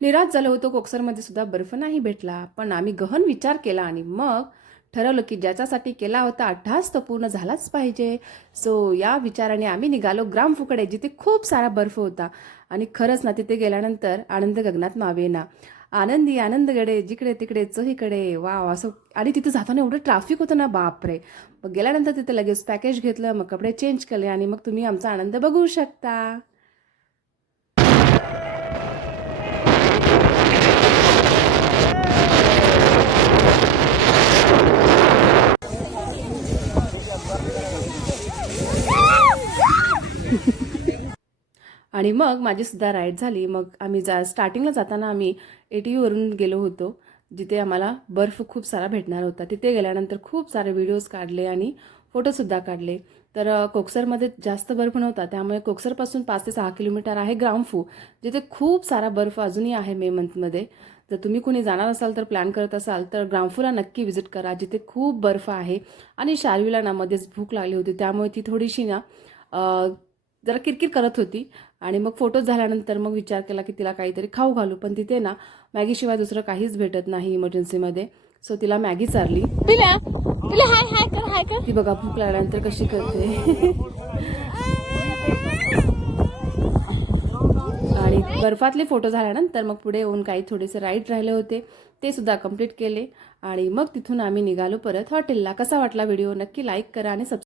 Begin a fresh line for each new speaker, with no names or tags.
निराश झालो होतो. कोक्सरमध्ये सुद्धा बर्फ नाही भेटला. पण आम्ही गहन विचार केला आणि मग ठरवलं की ज्याच्यासाठी केला होता अठ्ठास तो पूर्ण झालाच पाहिजे. सो या विचाराने आम्ही निघालो ग्रामफुकडे जिथे खूप सारा बर्फ होता. आणि खरंच ना तिथे गेल्यानंतर आनंद गगनात मावेना. आनंदी आनंदगडे जिकडे तिकडे चहीकडे. वाव असं आणि तिथे जाताना एवढं ट्रॅफिक होतं ना बापरे. मग गेल्यानंतर तिथे लगेच पॅकेज घेतलं मग कपडे चेंज केले आणि मग तुम्ही आमचा आनंद बघू शकता. आणि मग माझीसुद्धा राईड झाली. मग आम्ही जा स्टार्टिंगला जाताना आम्ही ए टी वरून गेलो होतो जिथे आम्हाला बर्फ खूप सारा भेटणार होता. तिथे गेल्यानंतर खूप सारे व्हिडिओज काढले आणि फोटोसुद्धा काढले. तर कोक्सरमध्ये जास्त बर्फ नव्हता. त्यामुळे कोक्सरपासून पाच ते सहा किलोमीटर आहे ग्रामफू जिथे खूप सारा बर्फ अजूनही आहे मे मंथमध्ये जर तुम्ही कुणी जाणार असाल तर प्लॅन करत असाल तर ग्रामफूला नक्की व्हिजिट करा जिथे खूप बर्फ आहे. आणि शार्वीला ना मध्येच भूक लागली होती त्यामुळे ती थोडीशी ना जरा किरकिर करत होती. आणि मग फोटोज झाल्यानंतर मग विचार केला की तिला काहीतरी खाऊ घालू. पण तिथे ना मॅगीशिवाय दुसरं काहीच भेटत नाही इमर्जन्सीमध्ये सो तिला मॅगी चारली.
हाय हाय कर हाय कर.
ती बघा भूक लागल्यानंतर कशी करते. आणि बर्फातले फोटो झाल्यानंतर मग पुढे येऊन काही थोडेसे राईड राहिले होते. ते सुद्धा कंप्लीट केले. आणि मग तिथून आम्ही निघालो परत हॉटेलला. कसा वाटला व्हिडिओ? नक्की लाईक करा आणि सबस्क्राईब